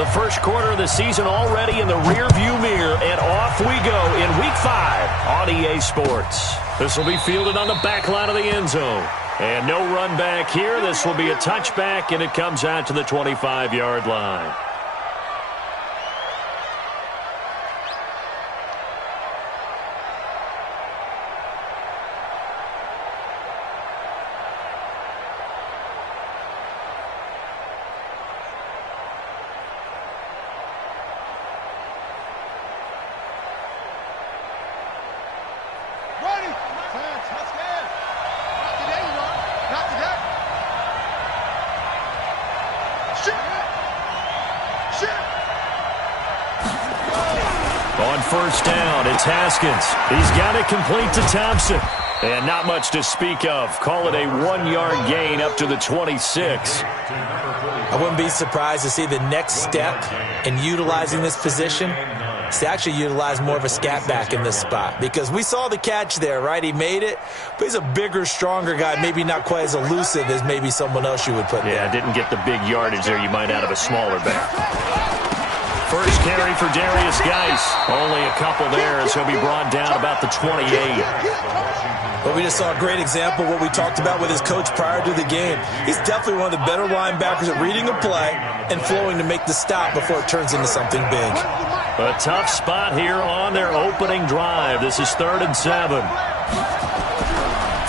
The first quarter of the season already in the rearview mirror, and off we go in Week 5 on EA Sports. This will be fielded on the back line of the end zone. And no run back here. This will be a touchback, and it comes out to the 25-yard line. On first down, it's Haskins. He's got it complete to Thompson. And not much to speak of. Call it a 1-yard gain up to the 26. I wouldn't be surprised to see the next step in utilizing this position is to actually utilize more of a scat back in this spot. Because we saw the catch there, right? He made it, but he's a bigger, stronger guy, maybe not quite as elusive as maybe someone else you would put there. Yeah, didn't get the big yardage there you might out of a smaller back. First carry for Darius Geis. Only a couple there as he'll be brought down about the 28. But we just saw a great example of what we talked about with his coach prior to the game. He's definitely one of the better linebackers at reading a play and flowing to make the stop before it turns into something big. A tough spot here on their opening drive. This is 3rd and 7.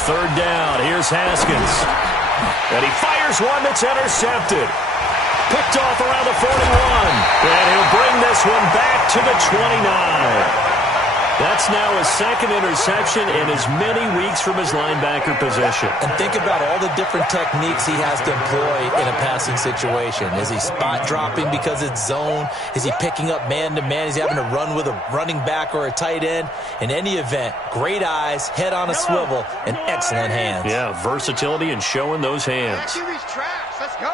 3rd down. Here's Haskins. And he fires one that's intercepted. Picked off around the 41. And he'll bring this one back to the 29. That's now his second interception in as many weeks from his linebacker position. And think about all the different techniques he has to employ in a passing situation. Is he spot dropping because it's zone? Is he picking up man-to-man? Is he having to run with a running back or a tight end? In any event, great eyes, head on a swivel, and excellent hands. Yeah, versatility and showing those hands. Let's go.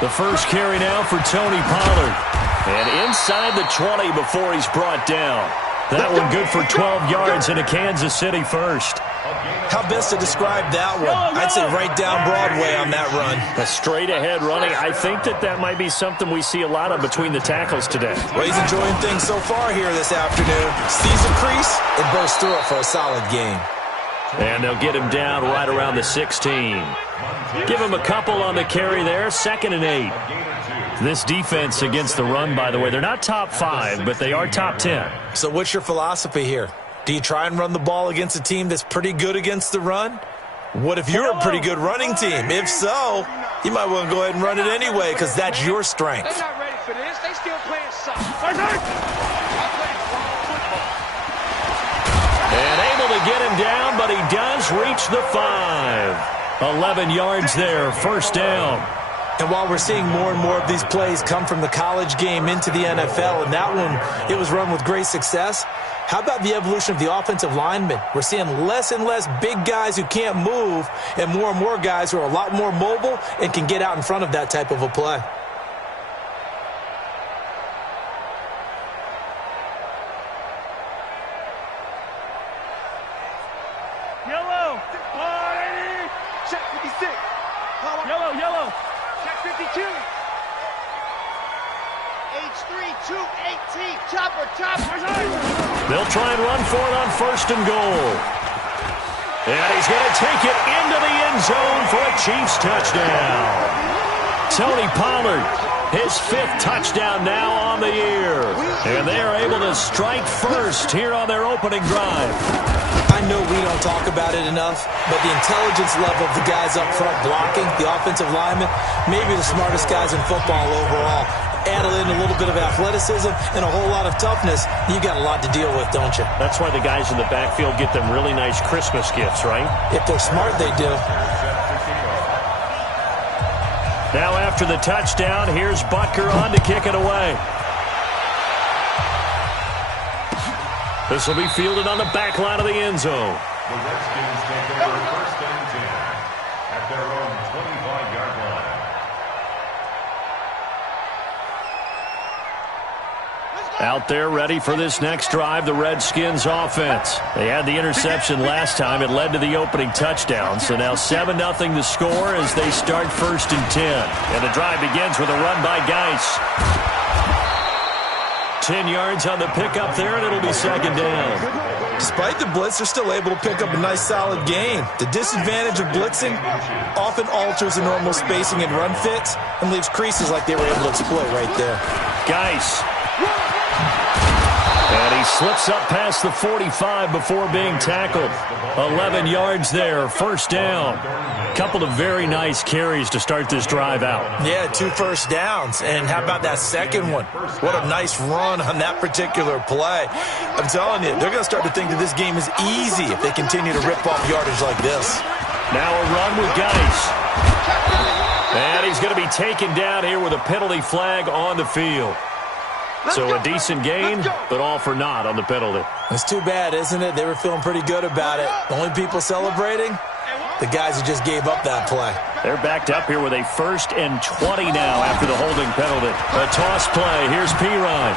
The first carry now for Tony Pollard. And inside the 20 before he's brought down. That one good for 12 yards and a Kansas City first. How best to describe that one? I'd say right down Broadway on that run. A straight-ahead running. I think that might be something we see a lot of between the tackles today. Well, he's enjoying things so far here this afternoon. Sees a crease and bursts through it for a solid gain. And they'll get him down right around the 16. Give him a couple on the carry there. 2nd and 8. This defense against the run, by the way, they're not top 5, but they are top 10. So what's your philosophy here? Do you try and run the ball against a team that's pretty good against the run? What if you're a pretty good running team? If so, you might want to go ahead and run it anyway because that's your strength. They're not ready for this. They still playing soft. And able to get him down, but he does reach the 5. 11 yards there, first down. And while we're seeing more and more of these plays come from the college game into the NFL, and that one, it was run with great success, how about the evolution of the offensive linemen? We're seeing less and less big guys who can't move and more guys who are a lot more mobile and can get out in front of that type of a play. Yellow. Check 56. Yellow. Check 52. H3 218. Chopper. They'll try and run for it on 1st and goal. And he's going to take it into the end zone for a Chiefs touchdown. Tony Pollard, his 5th touchdown now on the year. And they are able to strike first here on their opening drive. I know we don't talk about it enough, but the intelligence level of the guys up front blocking, the offensive linemen, maybe the smartest guys in football overall. Add in a little bit of athleticism and a whole lot of toughness, you got a lot to deal with, don't you? That's why the guys in the backfield get them really nice Christmas gifts, right? If they're smart, they do. Now after the touchdown, here's Butker on to kick it away. This will be fielded on the back line of the end zone. The Redskins take over 1st and 10 at their own 25-yard line. Out there ready for this next drive, the Redskins offense. They had the interception last time. It led to the opening touchdown. So now 7-0 the score as they start 1st and 10. And the drive begins with a run by Geis. 10 yards on the pickup there, and it'll be 2nd down. Despite the blitz, they're still able to pick up a nice, solid gain. The disadvantage of blitzing often alters the normal spacing and run fits and leaves creases like they were able to exploit right there. Geis. And he slips up past the 45 before being tackled. 11 yards there, 1st down. Couple of very nice carries to start this drive out. Yeah, 2 first downs. And how about that second one? What a nice run on that particular play. I'm telling you, they're going to start to think that this game is easy if they continue to rip off yardage like this. Now a run with Geis. And he's going to be taken down here with a penalty flag on the field. So a decent gain, but all for naught on the penalty. It's too bad, isn't it? They were feeling pretty good about it. The only people celebrating, the guys who just gave up that play. They're backed up here with a 1st and 20 now after the holding penalty. A toss play. Here's Perine.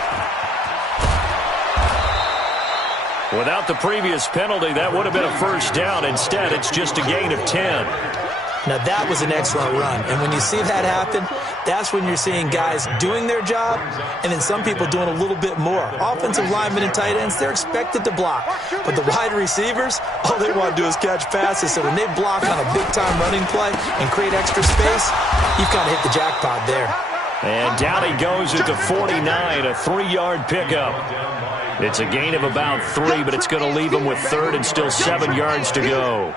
Without the previous penalty, that would have been a 1st down. Instead, it's just a gain of 10. Now, that was an excellent run. And when you see that happen, that's when you're seeing guys doing their job and then some people doing a little bit more. Offensive linemen and tight ends, they're expected to block. But the wide receivers, all they want to do is catch passes. So when they block on a big-time running play and create extra space, you've kind of hit the jackpot there. And down he goes at the 49, a 3-yard pickup. It's a gain of about 3, but it's going to leave him with 3rd and still 7 yards to go.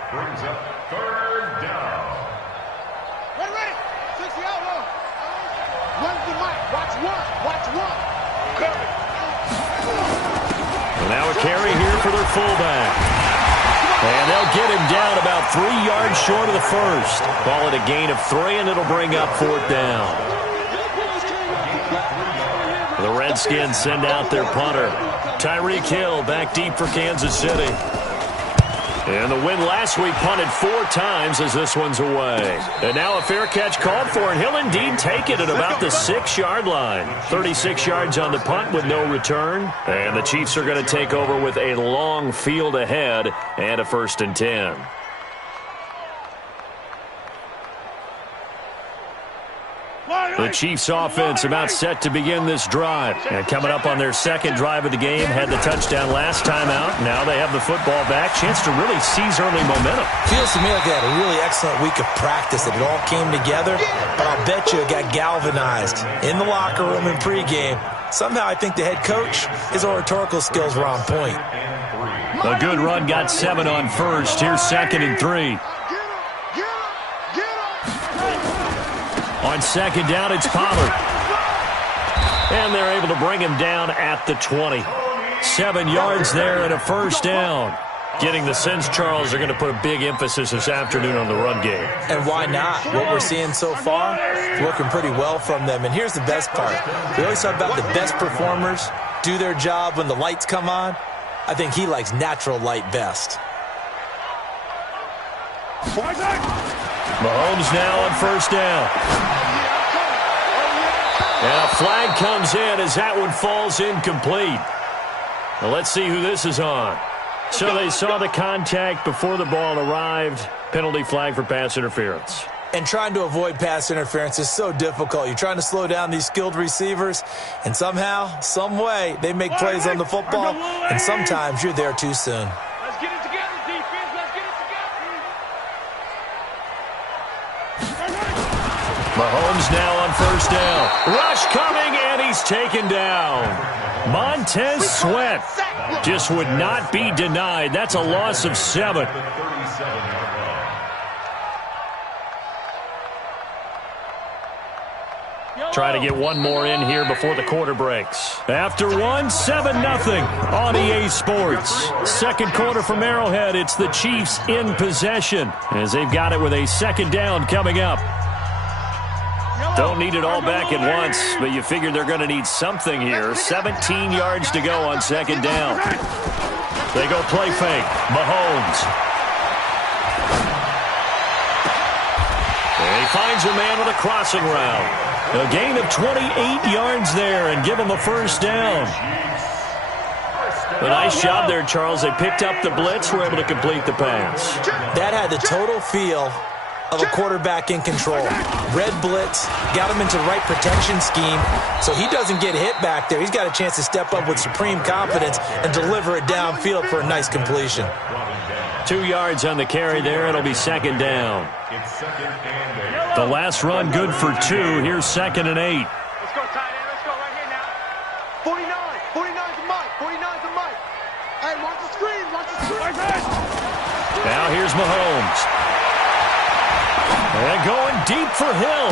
Now a carry here for their fullback. And they'll get him down about 3 yards short of the 1st. Call it a gain of 3, and it'll bring up 4th down. The Redskins send out their punter. Tyreek Hill back deep for Kansas City. And the win last week punted 4 times as this one's away. And now a fair catch called for, and he'll indeed take it at about the 6-yard line. 36 yards on the punt with no return. And the Chiefs are going to take over with a long field ahead and a 1st and 10. The Chiefs offense about set to begin this drive. And coming up on their 2nd drive of the game, had the touchdown last time out. Now they have the football back. Chance to really seize early momentum. Feels to me like they had a really excellent week of practice, that it all came together. But I'll bet you it got galvanized in the locker room in pregame. Somehow I think the head coach, his oratorical skills were on point. A good run got 7 on 1st. Here's 2nd and 3. On 2nd down, it's Pollard. And they're able to bring him down at the 20. 7 yards there and a 1st down. Getting the sense, Charles, they're going to put a big emphasis this afternoon on the run game. And why not? What we're seeing so far, working pretty well from them. And here's the best part. We always talk about the best performers do their job when the lights come on. I think he likes natural light best. Mahomes now on 1st down. And a flag comes in as that one falls incomplete. Now let's see who this is on. So they saw the contact before the ball arrived. Penalty flag for pass interference. And trying to avoid pass interference is so difficult. You're trying to slow down these skilled receivers, and somehow, some way, they make plays on the football, and sometimes you're there too soon. Let's get it together, defense. Let's get it together. Mahomes now on 1st down. Rush coming, and he's taken down. Montez Sweat just would not be denied. That's a loss of 7. Try to get one more in here before the quarter breaks. After one, 7-0 on EA Sports. 2nd quarter from Arrowhead. It's the Chiefs in possession as they've got it with a 2nd down coming up. Don't need it all back at once, but you figure they're going to need something here. 17 yards to go on 2nd down. They go play fake. Mahomes. He finds a man with a crossing route. A gain of 28 yards there and give him a first down. A nice job there, Charles. They picked up the blitz, were able to complete the pass. That had the total feel of a quarterback in control. Red blitz, got him into the right protection scheme, so he doesn't get hit back there. He's got a chance to step up with supreme confidence and deliver it downfield for a nice completion. 2 yards on the carry there. It'll be second down. The last run good for 2. Here's 2nd and 8. Let's go, tight end. Let's go right here now. 49. 49's a Mike. 49's a Mike. Hey, watch the screen. Watch the screen. Now here's Mahomes. And going deep for Hill.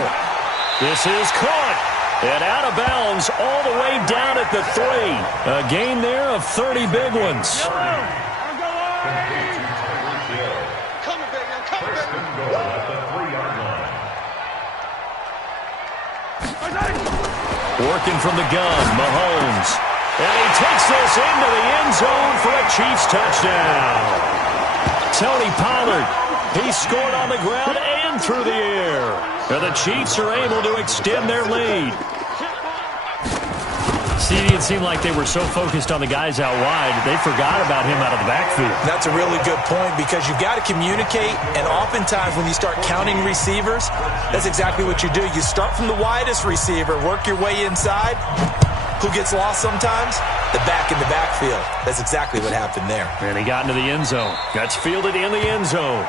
This is caught. And out of bounds all the way down at the 3. A gain there of 30 big ones. Working from the gun, Mahomes. And he takes this into the end zone for a Chiefs touchdown. Tony Pollard, he scored on the ground and through the air. And the Chiefs are able to extend their lead. CD, it seemed like they were so focused on the guys out wide, they forgot about him out of the backfield. That's a really good point because you've got to communicate, and oftentimes when you start counting receivers, that's exactly what you do. You start from the widest receiver, work your way inside. Who gets lost sometimes? The back in the backfield. That's exactly what happened there. And he got into the end zone. That's fielded in the end zone.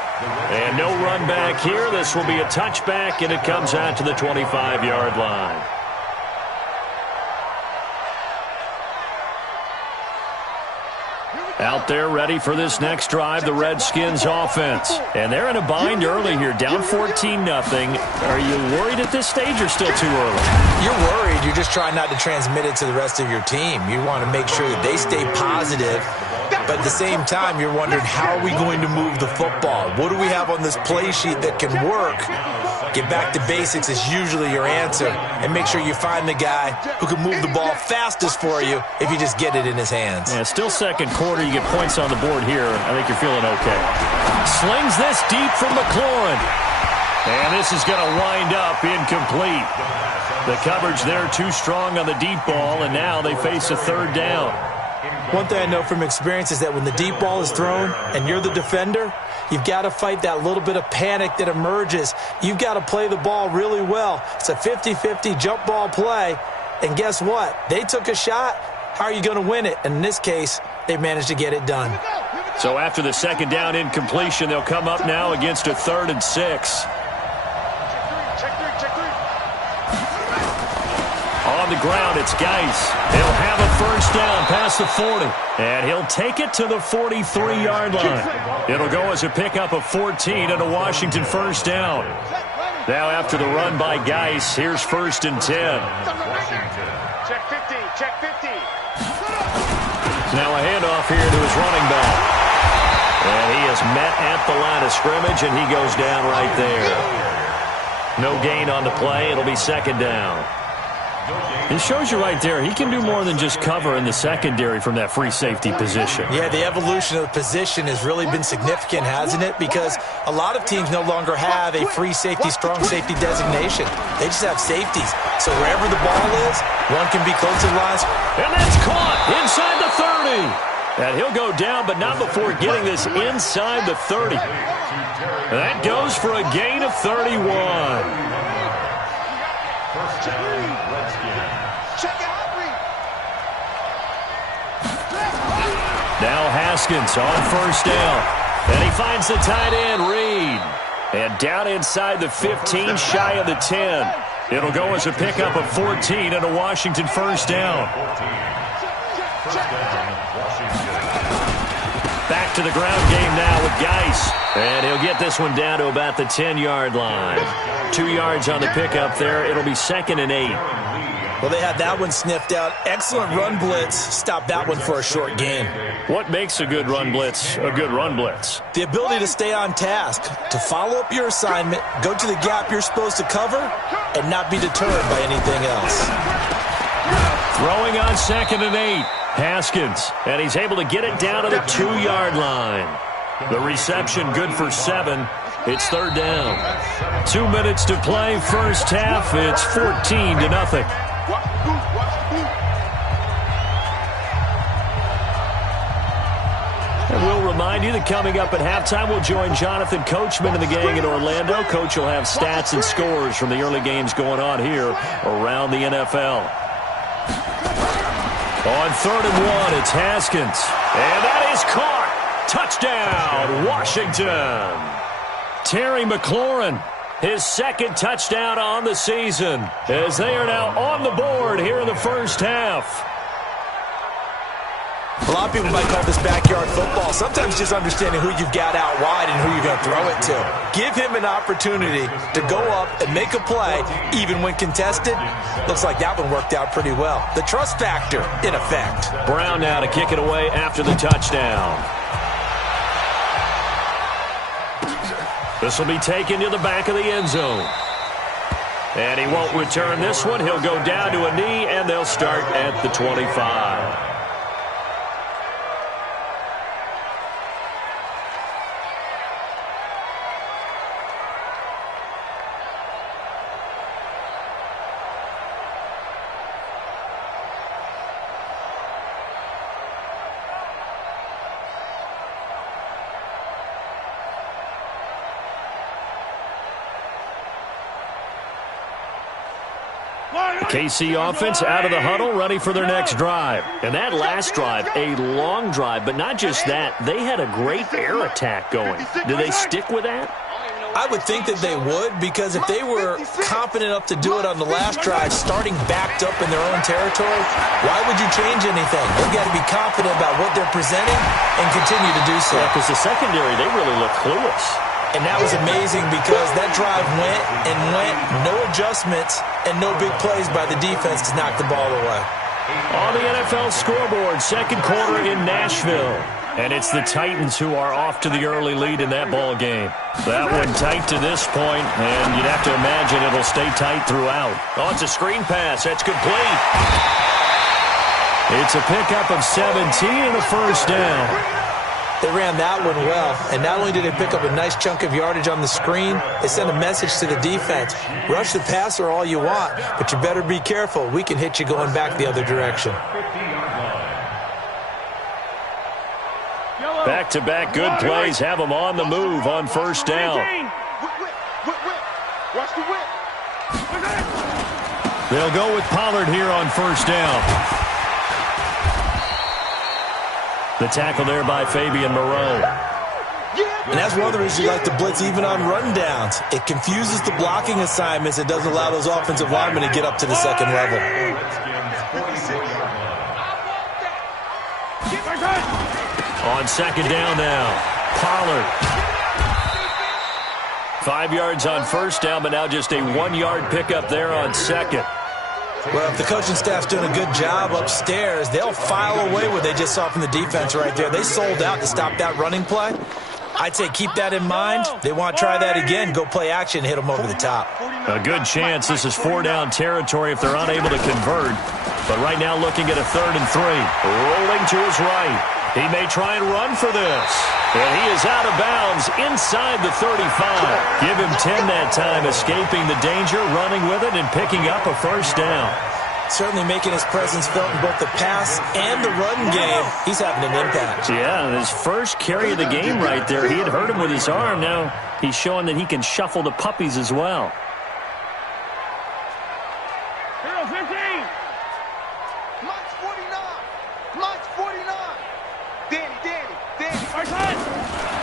And no run back here. This will be a touchback, and it comes out to the 25-yard line. Out there ready for this next drive, the Redskins offense. And they're in a bind early here, down 14-0. Are you worried at this stage or still too early? You're worried. You're just trying not to transmit it to the rest of your team. You want to make sure that they stay positive. But at the same time, you're wondering, how are we going to move the football? What do we have on this play sheet that can work? Get back to basics is usually your answer. And make sure you find the guy who can move the ball fastest for you if you just get it in his hands. Yeah, still second quarter. You get points on the board here. I think you're feeling okay. Slings this deep from McLaurin. And this is going to wind up incomplete. The coverage there too strong on the deep ball, and now they face a third down. One thing I know from experience is that when the deep ball is thrown and you're the defender, you've got to fight that little bit of panic that emerges. You've got to play the ball really well. It's a 50-50 jump ball play. And guess what? They took a shot. How are you going to win it? And in this case, they managed to get it done. So after the second down incompletion, they'll come up now against a 3rd and 6. On the ground, it's Geis. He'll have a first down past the 40. And he'll take it to the 43-yard line. It'll go as a pickup of 14 and a Washington first down. Now after the run by Geis, here's 1st and 10. Check 50. Check 50. Now a handoff here to his running back. And he is met at the line of scrimmage, and he goes down right there. No gain on the play. It'll be second down. It shows you right there, he can do more than just cover in the secondary from that free safety position. Yeah, the evolution of the position has really been significant, hasn't it? Because a lot of teams no longer have a free safety, strong safety designation. They just have safeties. So wherever the ball is, one can be close to the lines. And that's caught inside the 30. And he'll go down, but not before getting this inside the 30. That goes for a gain of 31. Now Haskins on first down. And he finds the tight end, Reed. And down inside the 15, shy of the 10. It'll go as a pickup of 14 and a Washington first down. Back to the ground game now with Geis. And he'll get this one down to about the 10-yard line. 2 yards on the pickup there. It'll be 2nd and 8. Well, they had that one sniffed out. Excellent run blitz. Stopped that one for a short gain. What makes a good run blitz a good run blitz? The ability to stay on task, to follow up your assignment, go to the gap you're supposed to cover, and not be deterred by anything else. Throwing on 2nd and 8. Haskins, and he's able to get it down to the 2-yard line. The reception good for 7. It's third down. 2 minutes to play, first half. It's 14-0. And we'll remind you that coming up at halftime, we'll join Jonathan Coachman and the gang in Orlando. Coach will have stats and scores from the early games going on here around the NFL. On 3rd and 1, it's Haskins. And that is caught. Touchdown, Washington. Terry McLaurin, his second touchdown on the season, as they are now on the board here in the first half. A lot of people might call this backyard football. Sometimes just understanding who you've got out wide and who you're going to throw it to. Give him an opportunity to go up and make a play, even when contested. Looks like that one worked out pretty well. The trust factor, in effect. Brown now to kick it away after the touchdown. This will be taken to the back of the end zone. And he won't return this one. He'll go down to a knee, and they'll start at the 25. KC offense out of the huddle, ready for their next drive. And that last drive, a long drive, but not just that. They had a great air attack going. Do they stick with that? I would think that they would, because if they were confident enough to do it on the last drive, starting backed up in their own territory, why would you change anything? They've got to be confident about what they're presenting and continue to do so. Yeah, because the secondary, they really look clueless. And that was amazing because that drive went and went, no adjustments, and no big plays by the defense to knock the ball away. On the NFL scoreboard, second quarter in Nashville. And it's the Titans who are off to the early lead in that ball game. That one tight to this point, and you'd have to imagine it'll stay tight throughout. Oh, it's a screen pass. That's complete. It's a pickup of 17 and a first down. They ran that one well, and not only did they pick up a nice chunk of yardage on the screen, they sent a message to the defense. Rush the passer all you want, but you better be careful. We can hit you going back the other direction. Back-to-back good plays have them on the move on first down. Watch the whip. They'll go with Pollard here on first down. The tackle there by Fabian Moreau. And that's one of the reasons you like to blitz even on rundowns. It confuses the blocking assignments. It doesn't allow those offensive linemen to get up to the second level. On second down now, Pollard. 5 yards on first down, but now just a 1-yard pickup there on second. Well, if the coaching staff's doing a good job upstairs, they'll file away what they just saw from the defense right there. They sold out to stop that running play. I'd say keep that in mind. They want to try that again. Go play action, hit them over the top. A good chance this is 4-down territory if they're unable to convert. But right now looking at a 3rd and 3. Rolling to his right. He may try and run for this. And he is out of bounds inside the 35. Give him 10 that time, escaping the danger, running with it, and picking up a first down. Certainly making his presence felt in both the pass and the run game. He's having an impact. Yeah, his first carry of the game right there. He had hurt him with his arm. Now he's showing that he can shuffle the puppies as well.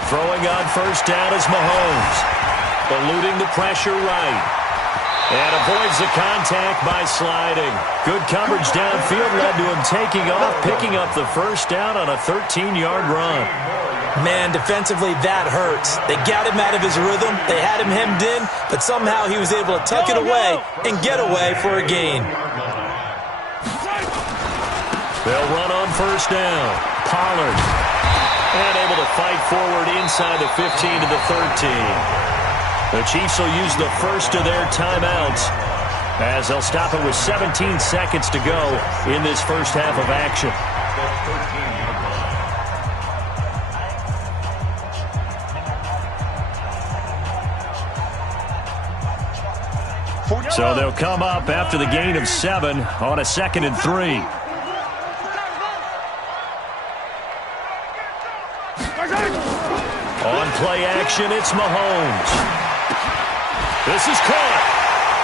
Throwing on first down is Mahomes. Eluding the pressure right. And avoids the contact by sliding. Good coverage downfield led to him taking off, picking up the first down on a 13-yard run. Man, defensively, that hurts. They got him out of his rhythm. They had him hemmed in, but somehow he was able to tuck it away and get away for a gain. They'll run on first down. Pollard. And able to fight forward inside the 15 to the 13. The Chiefs will use the first of their timeouts as they'll stop it with 17 seconds to go in this first half of action. So they'll come up after the gain of 7 on a 2nd and 3. On play action, it's Mahomes. This is caught.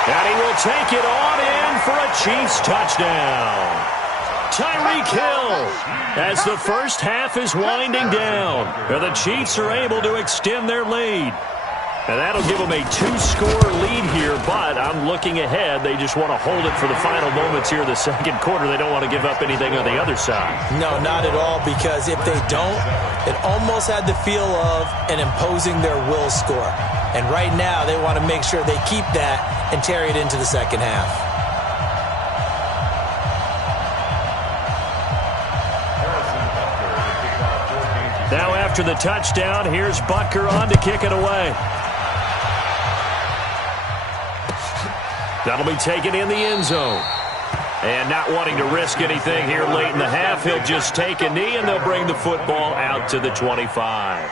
And he will take it on in for a Chiefs touchdown. Tyreek Hill, as the first half is winding down, the Chiefs are able to extend their lead. And that'll give them a 2-score lead here, but I'm looking ahead. They just want to hold it for the final moments here in the second quarter. They don't want to give up anything on the other side. No, not at all, because if they don't, it almost had the feel of an imposing their will score. And right now, they want to make sure they keep that and carry it into the second half. Now after the touchdown, here's Butker on to kick it away. That'll be taken in the end zone. And not wanting to risk anything here late in the half, he'll just take a knee and they'll bring the football out to the 25.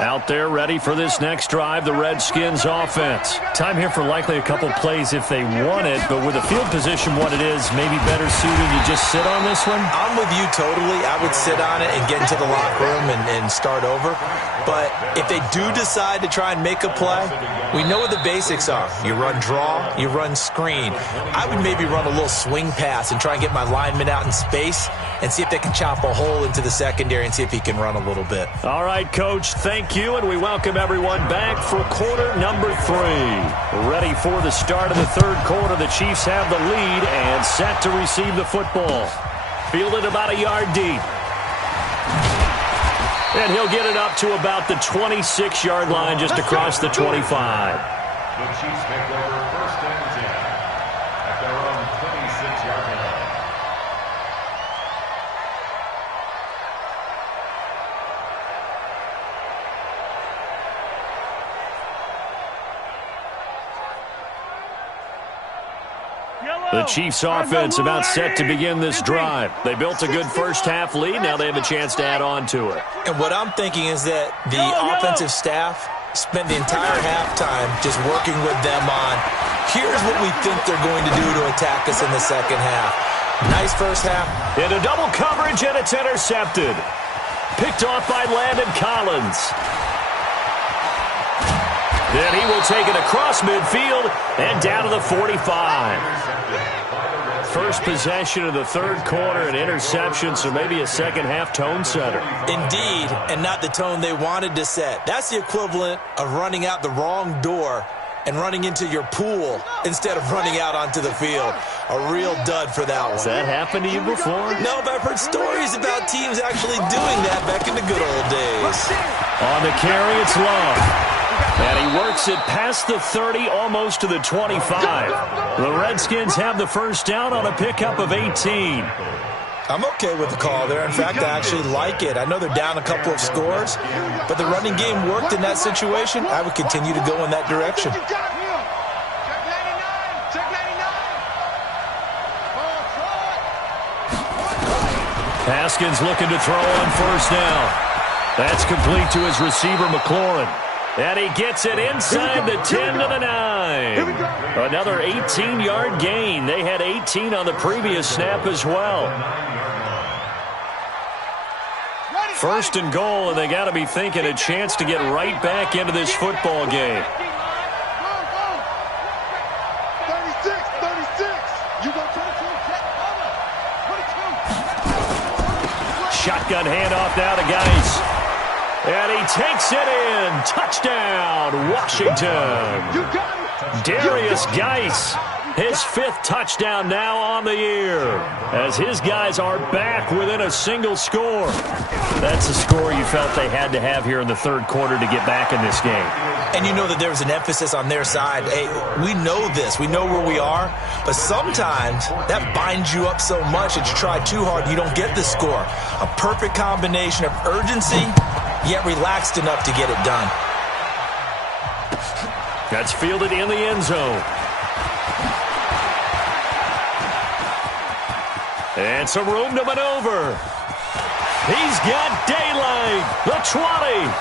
Out there ready for this next drive, the Redskins offense. Time here for likely a couple plays if they want it, but with the field position what it is, maybe better suited to just sit on this one? I'm with you totally. I would sit on it and get into the locker room and start over. But if they do decide to try and make a play, we know what the basics are. You run draw, you run screen. I would maybe run a little swing pass and try and get my lineman out in space and see if they can chop a hole into the secondary and see if he can run a little bit. All right, Coach, thank you, and we welcome everyone back for quarter number 3. Ready for the start of the third quarter. The Chiefs have the lead and set to receive the football. Fielded about a yard deep. And he'll get it up to about the 26-yard line just across the 25. The Chiefs take over 1st and 10 at their own 26-yard line. The Chiefs offense about set to begin this drive. They built a good first half lead. Now they have a chance to add on to it. And what I'm thinking is that the offensive staff spent the entire halftime just working with them on, here's what we think they're going to do to attack us in the second half. Nice first half. Into double coverage, and it's intercepted. Picked off by Landon Collins. Then he will take it across midfield and down to the 45. First possession of the third quarter, an interception, so maybe a second-half tone setter. Indeed, and not the tone they wanted to set. That's the equivalent of running out the wrong door and running into your pool instead of running out onto the field. A real dud for that one. Has that happened to you before? No, but I've heard stories about teams actually doing that back in the good old days. On the carry, it's Love. And he works it past the 30, almost to the 25. The Redskins have the first down on a pickup of 18. I'm okay with the call there. In fact, I actually like it. I know they're down a couple of scores, but the running game worked in that situation. I would continue to go in that direction. Haskins looking to throw on first down. That's complete to his receiver, McLaurin. And he gets it inside the 10 to the 9. Another 18-yard gain. They had 18 on the previous snap as well. First and goal, and they got to be thinking a chance to get right back into this football game. 36. You go 22. Shotgun handoff now to Geis. And he takes it in. Touchdown, Washington. Darius Geis, his 5th touchdown now on the year, as his guys are back within a single score. That's a score you felt they had to have here in the third quarter to get back in this game. And you know that there was an emphasis on their side. Hey, we know this. We know where we are. But sometimes that binds you up so much that you try too hard and you don't get the score. A perfect combination of urgency, yet relaxed enough to get it done. That's fielded in the end zone. And some room to maneuver. He's got daylight. The 20.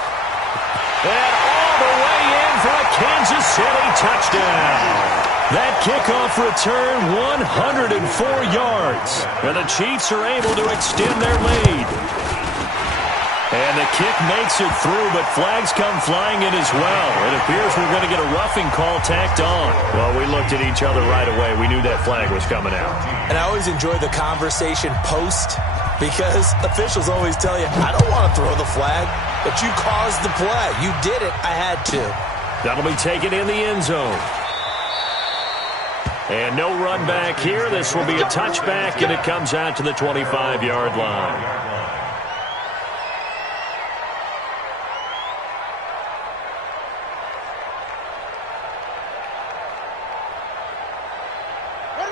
And all the way in for a Kansas City touchdown. That kickoff return, 104 yards. And the Chiefs are able to extend their lead. And the kick makes it through, but flags come flying in as well. It appears we're going to get a roughing call tacked on. Well, we looked at each other right away. We knew that flag was coming out. And I always enjoy the conversation post, because officials always tell you, I don't want to throw the flag, but you caused the play. You did it. I had to. That'll be taken in the end zone. And no run back here. This will be a touchback, and it comes out to the 25-yard line.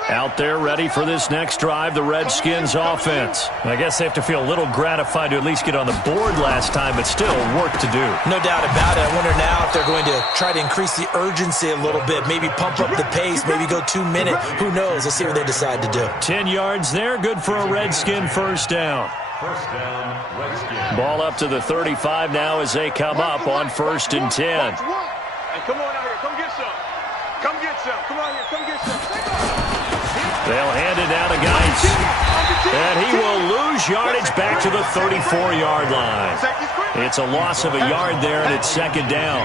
Out there ready for this next drive, the Redskins offense. I guess they have to feel a little gratified to at least get on the board last time, but still work to do. No doubt about it. I wonder now if they're going to try to increase the urgency a little bit, maybe pump up the pace, maybe go 2 minute. Who knows? Let's see what they decide to do. 10 yards there, good for a Redskin first down. First down, Redskins. Ball up to the 35 now as they come up on 1st and 10. And come on out here. Come get some. Come get some. Come on here. Come get some. They'll hand it down to Geis. And he will lose yardage back to the 34-yard line. It's a loss of a yard there, and it's 2nd down.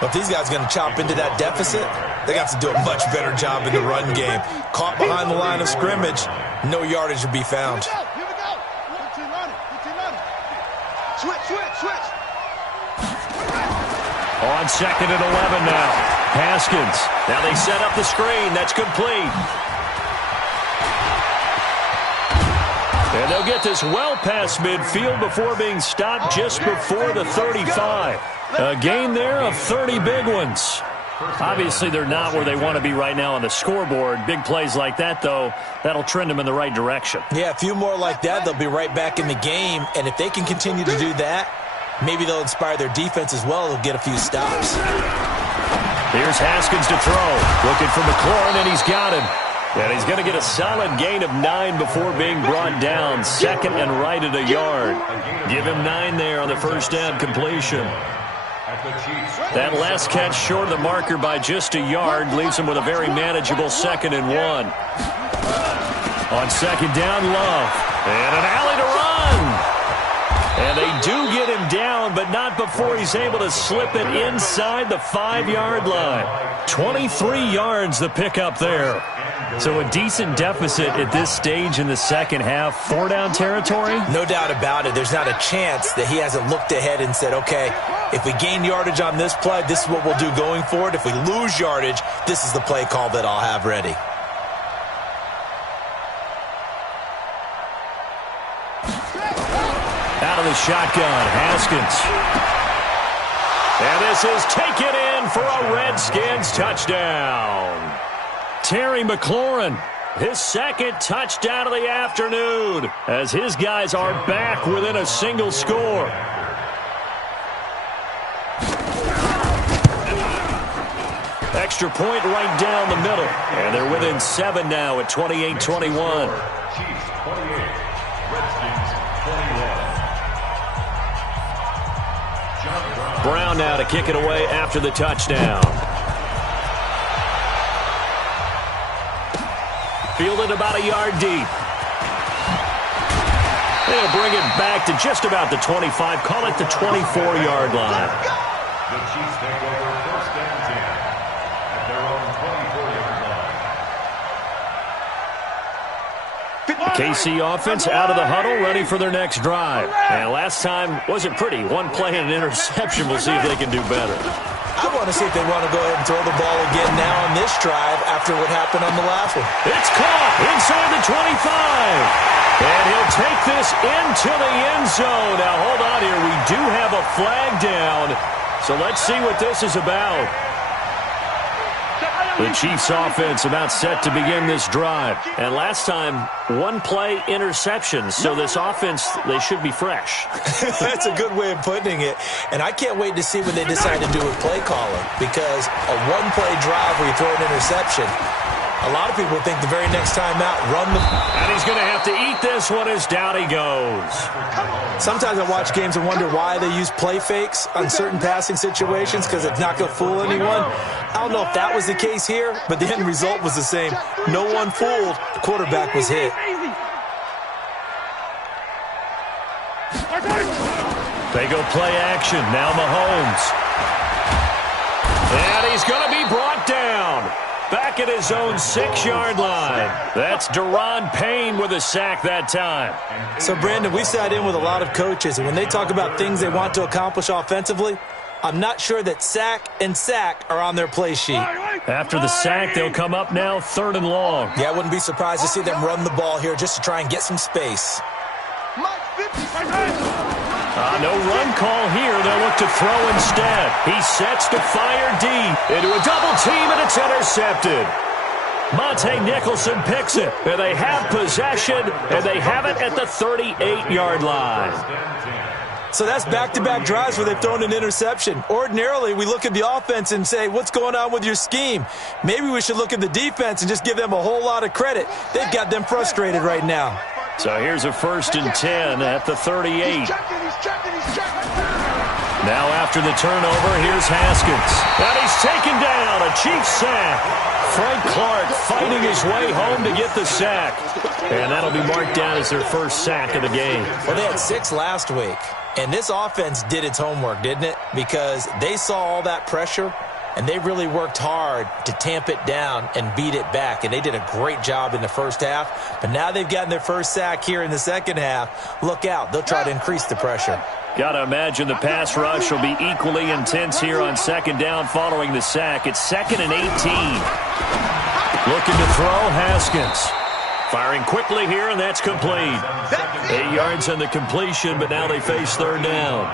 But if these guys are going to chop into that deficit, they got to do a much better job in the run game. Caught behind the line of scrimmage, no yardage to be found. Here we go. Switch. On 2nd and 11 now. Haskins. Now they set up the screen. That's complete. And they'll get this well past midfield before being stopped just before the 35. A gain there of 30 big ones. Obviously, they're not where they want to be right now on the scoreboard. Big plays like that, though, that'll trend them in the right direction. Yeah, a few more like that, they'll be right back in the game. And if they can continue to do that, maybe they'll inspire their defense as well. They'll get a few stops. Here's Haskins to throw. Looking for McLaurin, and he's got him. And he's going to get a solid gain of 9 before being brought down. 2nd and right at a yard. Give him 9 there on the first down completion. That last catch short of the marker by just a yard leaves him with a very manageable 2nd and 1. On 2nd down, Love. And an alley to run. And they do get him down, but not before he's able to slip it inside the 5-yard line. 23 yards the pickup there. So a decent deficit at this stage in the second half. 4-down territory? No doubt about it. There's not a chance that he hasn't looked ahead and said, okay, if we gain yardage on this play, this is what we'll do going forward. If we lose yardage, this is the play call that I'll have ready. Out of the shotgun, Haskins. And this is taken in for a Redskins touchdown. Terry McLaurin, his 2nd touchdown of the afternoon, as his guys are back within a single score. Extra point right down the middle. And they're within 7 now at 28-21. Chiefs 28, Redskins 21. Brown now to kick it away after the touchdown. Fielded about a yard deep. They'll bring it back to just about the 25. Call it the 24-yard line. The Chiefs take over 1st and 10 at their own 24-yard line. KC offense out of the huddle, ready for their next drive. And last time wasn't pretty. 1 play and an interception. We'll see if they can do better. I want to see if they want to go ahead and throw the ball again now on this drive after what happened on the last one. It's caught inside the 25. And he'll take this into the end zone. Now, hold on here. We do have a flag down. So let's see what this is about. The Chiefs offense about set to begin this drive. And last time, 1 play interception. So this offense, they should be fresh. That's a good way of putting it. And I can't wait to see what they decide to do with play calling. Because a 1-play drive where you throw an interception, A lot of people think the very next time out, run the... And he's going to have to eat this one as down he goes. Sometimes I watch games and wonder why they use play fakes on certain passing situations because it's not going to fool anyone. I don't know if that was the case here, but the end result was the same. No one fooled. The quarterback was hit. They go play action. Now Mahomes. And he's going to be brought down. Back at his own 6-yard line. That's Daron Payne with a sack that time. So, Brandon, we've sat in with a lot of coaches, and when they talk about things they want to accomplish offensively, I'm not sure that sack and sack are on their play sheet. After the sack, they'll come up now 3rd and long. Yeah, I wouldn't be surprised to see them run the ball here just to try and get some space. No run call here. They'll look to throw instead. He sets to fire deep into a double team, and it's intercepted. Monte Nicholson picks it, and they have possession, and they have it at the 38-yard line. So that's back-to-back drives where they've thrown an interception. Ordinarily, we look at the offense and say, what's going on with your scheme? Maybe we should look at the defense and just give them a whole lot of credit. They've got them frustrated right now. So here's a 1st and 10 at the 38. Now after the turnover, here's Haskins. And he's taken down, a Chiefs sack. Frank Clark fighting his way home to get the sack. And that'll be marked down as their first sack of the game. Well, they had 6 last week. And this offense did its homework, didn't it? Because they saw all that pressure, and they really worked hard to tamp it down and beat it back. And they did a great job in the first half. But now they've gotten their first sack here in the second half. Look out. They'll try to increase the pressure. Got to imagine the pass rush will be equally intense here on 2nd down following the sack. It's 2nd and 18. Looking to throw, Haskins. Firing quickly here, and that's complete. 8 yards on the completion, but now they face 3rd down.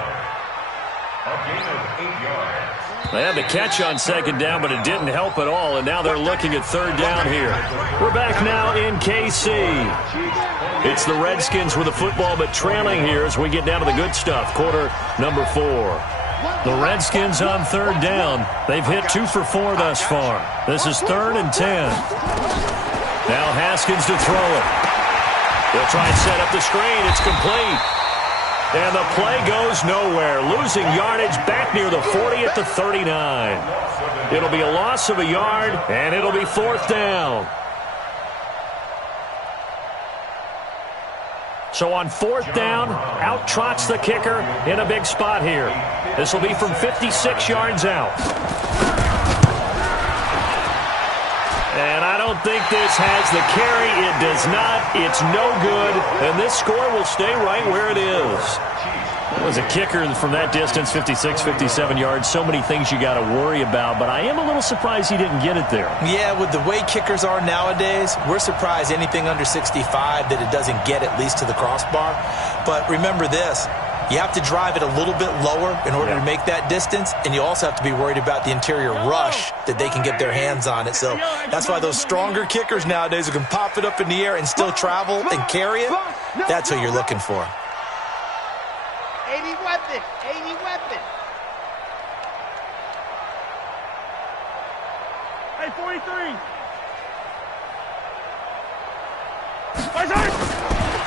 A gain of 8 yards. They had the catch on 2nd down, but it didn't help at all, and now they're looking at 3rd down here. We're back now in KC. It's the Redskins with the football, but trailing here as we get down to the good stuff, quarter number 4. The Redskins on 3rd down. They've hit 2 for 4 thus far. This is 3rd and 10. Now Haskins to throw it. They'll try and set up the screen. It's complete. And the play goes nowhere. Losing yardage back near the 40 at the 39. It'll be a loss of a yard, and it'll be 4th down. So on 4th down, out trots the kicker in a big spot here. This will be from 56 yards out. And I don't think this has the carry. It does not. It's no good. And this score will stay right where it is. It was a kicker from that distance, 56, 57 yards. So many things you got to worry about. But I am a little surprised he didn't get it there. Yeah, with the way kickers are nowadays, we're surprised anything under 65 that it doesn't get at least to the crossbar. But remember this. You have to drive it a little bit lower in order to make that distance, and you also have to be worried about the interior rush that they can get their hands on it. So that's why those stronger kickers nowadays who can pop it up in the air and still travel and carry it, that's what you're looking for. 80 weapon, 80 weapon. Hey, 43.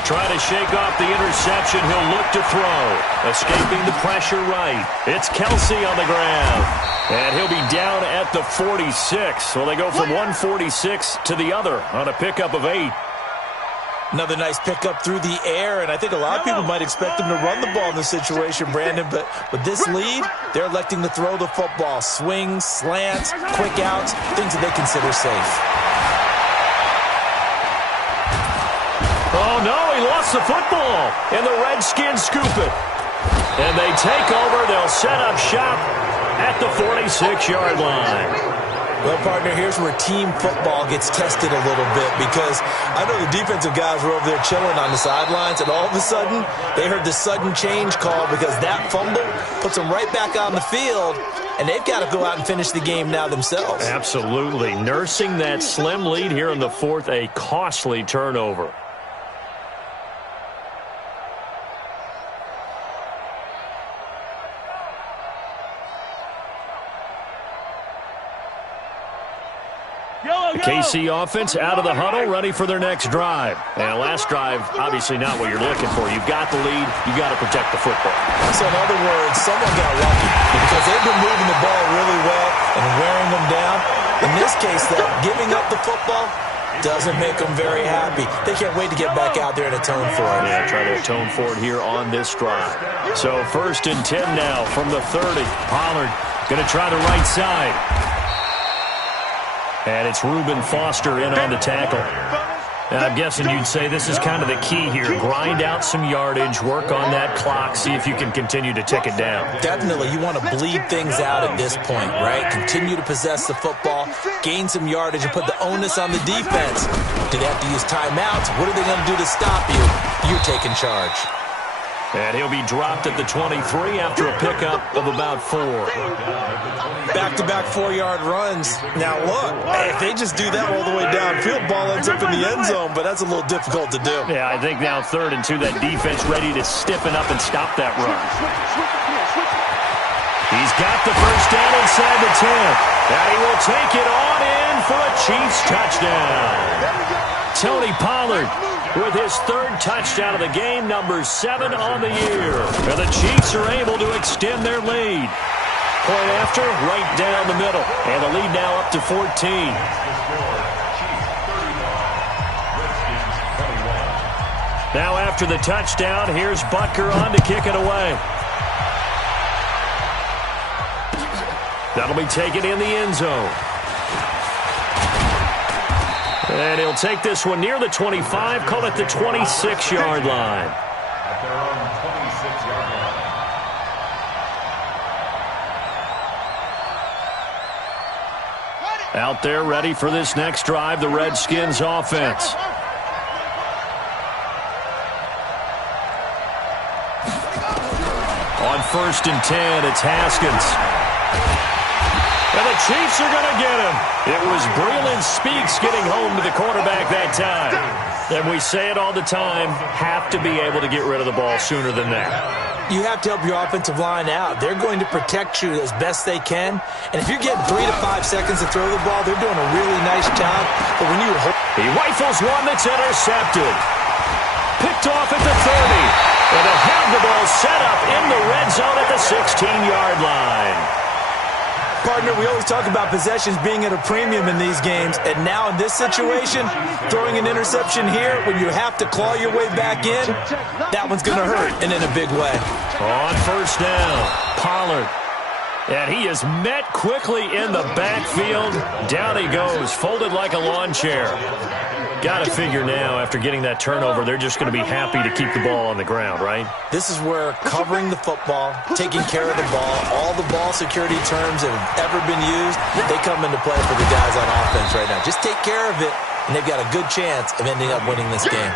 Trying to shake off the interception. He'll look to throw. Escaping the pressure right. It's Kelsey on the ground. And he'll be down at the 46. So they go from 146 to the other on a pickup of 8. Another nice pickup through the air, and I think a lot of people might expect them to run the ball in this situation, Brandon. But with this lead, they're electing to throw the football. Swings, slants, quick outs, things that they consider safe. Oh, no, he lost the football, and the Redskins scoop it. And they take over. They'll set up shop at the 46-yard line. Well, partner, here's where team football gets tested a little bit because I know the defensive guys were over there chilling on the sidelines, and all of a sudden, they heard the sudden change call because that fumble puts them right back on the field, and they've got to go out and finish the game now themselves. Absolutely. Nursing that slim lead here in the 4th, a costly turnover. The KC offense out of the huddle, ready for their next drive. And last drive, obviously not what you're looking for. You've got the lead. You've got to protect the football. So in other words, someone got lucky because they've been moving the ball really well and wearing them down. In this case, though, giving up the football doesn't make them very happy. They can't wait to get back out there and atone for it. Yeah, try to atone for it here on this drive. So 1st and 10 now from the 30. Pollard going to try the right side. And it's Reuben Foster in on the tackle. And I'm guessing you'd say this is kind of the key here. Grind out some yardage, work on that clock, see if you can continue to tick it down. Definitely. You want to bleed things out at this point, right? Continue to possess the football, gain some yardage, and put the onus on the defense. Do they have to use timeouts? What are they going to do to stop you? You're taking charge. And he'll be dropped at the 23 after a pickup of about 4. Back-to-back 4-yard runs. Now, look, if they just do that all the way downfield, ball ends up in the end zone, but that's a little difficult to do. Yeah, I think now 3rd and 2, that defense ready to stiffen up and stop that run. He's got the first down inside the 10. And he will take it on in for a Chiefs touchdown. Tony Pollard with his 3rd touchdown of the game, number 7 on the year. And the Chiefs are able to extend their lead. Point after, right down the middle. And the lead now up to 14. Now after the touchdown, here's Butker on to kick it away. That'll be taken in the end zone. And he'll take this one near the 25, call it the 26-yard line. At their own 26-yard line. Out there ready for this next drive, the Redskins offense. On 1st and 10, it's Haskins. And the Chiefs are going to get him. It was Breeland Speaks getting home to the quarterback that time. And we say it all the time, have to be able to get rid of the ball sooner than that. You have to help your offensive line out. They're going to protect you as best they can. And if you're getting 3 to 5 seconds to throw the ball, they're doing a really nice job. But when you he rifles one that's intercepted. Picked off at the 30. And they'll have the ball set up in the red zone at the 16-yard line. Partner, we always talk about possessions being at a premium in these games, and now in this situation, throwing an interception here when you have to claw your way back in, that one's going to hurt, and in a big way. On 1st down, Pollard. And he is met quickly in the backfield. Down he goes, folded like a lawn chair. Got to figure now, after getting that turnover, they're just going to be happy to keep the ball on the ground, right? This is where covering the football, taking care of the ball, all the ball security terms that have ever been used, they come into play for the guys on offense right now. Just take care of it, and they've got a good chance of ending up winning this game.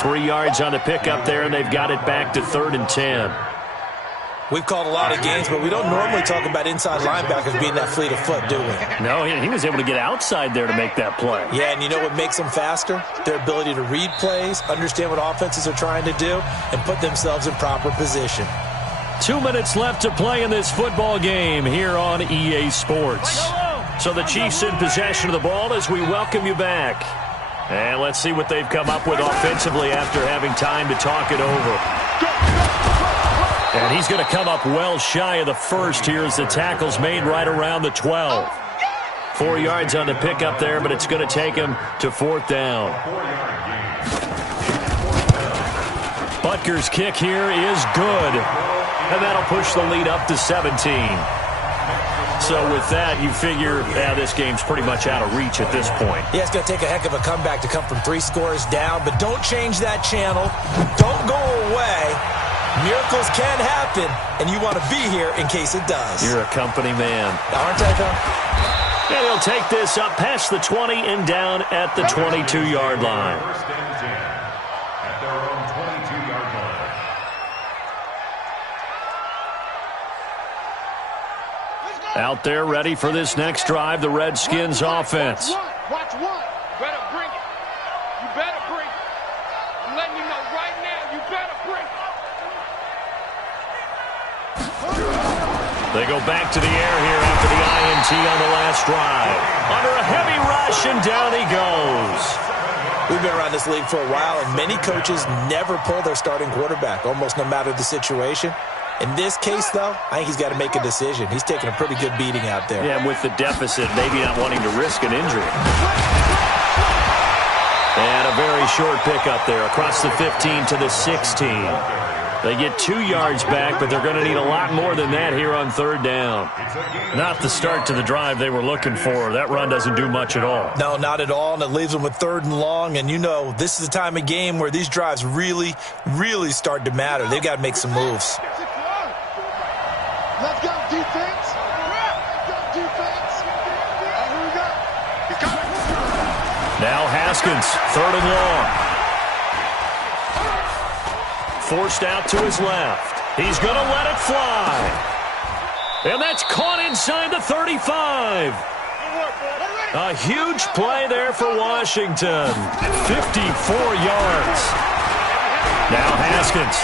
3 yards on the pickup there, and they've got it back to 3rd and 10. We've called a lot of games, but we don't normally talk about inside linebackers being that fleet of foot, do we? No, he was able to get outside there to make that play. Yeah, and you know what makes them faster? Their ability to read plays, understand what offenses are trying to do, and put themselves in proper position. 2 minutes left to play in this football game here on EA Sports. So the Chiefs in possession of the ball as we welcome you back. And let's see what they've come up with offensively after having time to talk it over. And he's going to come up well shy of the first here as the tackle's made right around the 12. 4 yards on the pickup there, but it's going to take him to 4th down. Butker's kick here is good. And that'll push the lead up to 17. So with that, you figure, this game's pretty much out of reach at this point. Yeah, it's going to take a heck of a comeback to come from 3 scores down, but don't change that channel. Don't go away. Miracles can happen, and you want to be here in case it does. You're a company man. Aren't I, though? And he'll take this up past the 20 and down at the 22-yard line. First and 10 at their own 22-yard line. Out there ready for this next drive, the Redskins offense. Watch one. Better bring it. You better bring it. I'm letting you know right now, you better bring it. The They go back to the air here after the INT on the last drive. Under a heavy rush, and down he goes. We've been around this league for a while, and many coaches never pull their starting quarterback, almost no matter the situation. In this case, though, I think he's got to make a decision. He's taking a pretty good beating out there. Yeah, and with the deficit, maybe not wanting to risk an injury. And a very short pickup there across the 15 to the 16. They get 2 yards back, but they're going to need a lot more than that here on third down. Not the start to the drive they were looking for. That run doesn't do much at all. No, not at all, and it leaves them with 3rd and long. And you know, this is the time of game where these drives really, really start to matter. They've got to make some moves. Let's go, defense. Let's go, defense. Here we go. He's coming. Now Haskins, 3rd and long. Forced out to his left. He's going to let it fly. And that's caught inside the 35. A huge play there for Washington. 54 yards. Now Haskins.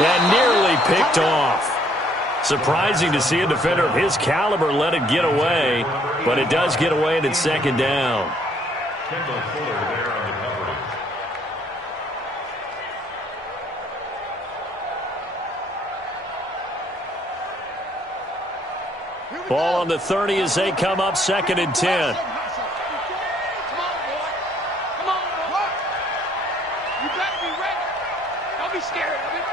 And nearly picked off. Surprising to see a defender of his caliber let it get away, but it does get away and it's 2nd down. Kendall Fuller there on the coverage. Ball on the 30 as they come up 2nd and 10. Come on, boy. Come on, boy. You better be ready. Don't be scared of it.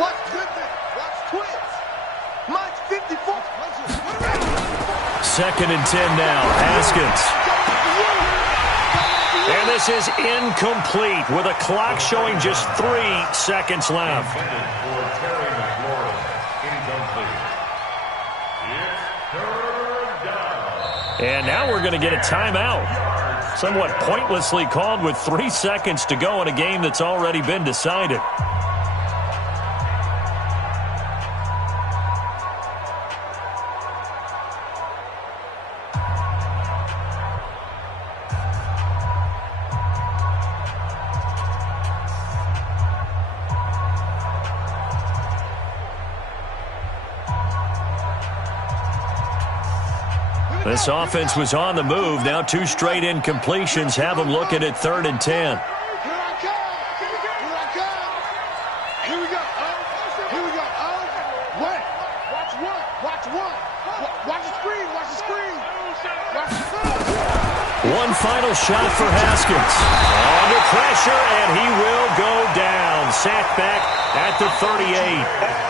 Watch Goodman. Watch Twins. Mine's 54. 2nd and 10 now. Haskins. And this is incomplete with a clock showing just 3 seconds left. For Terry McLaurin. Incomplete. It's 3rd down. And now we're going to get a timeout. Somewhat pointlessly called with 3 seconds to go in a game that's already been decided. This offense was on the move. Now 2 straight incompletions have them looking at 3rd and 10. Here I come. Here I come. Here we go. Here we go. Wait. Watch one. Watch one. Watch the screen. Watch the screen. Watch the screen. One final shot for Haskins. Under pressure, and he will go down. Sacked back at the 38.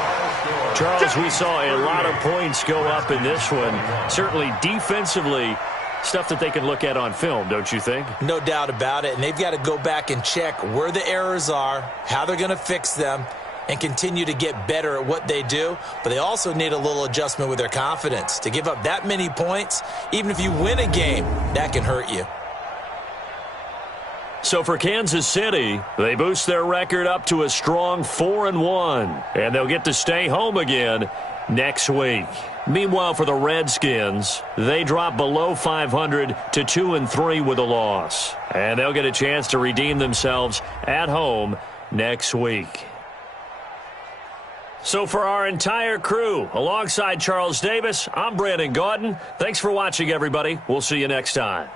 Charles, we saw a lot of points go up in this one. Certainly defensively, stuff that they can look at on film, don't you think? No doubt about it, and they've got to go back and check where the errors are, how they're going to fix them, and continue to get better at what they do. But they also need a little adjustment with their confidence. To give up that many points, even if you win a game, that can hurt you. So for Kansas City, they boost their record up to a strong 4-1, and they'll get to stay home again next week. Meanwhile, for the Redskins, they drop below 500 to 2-3 with a loss, and they'll get a chance to redeem themselves at home next week. So for our entire crew, alongside Charles Davis, I'm Brandon Gaudin. Thanks for watching, everybody. We'll see you next time.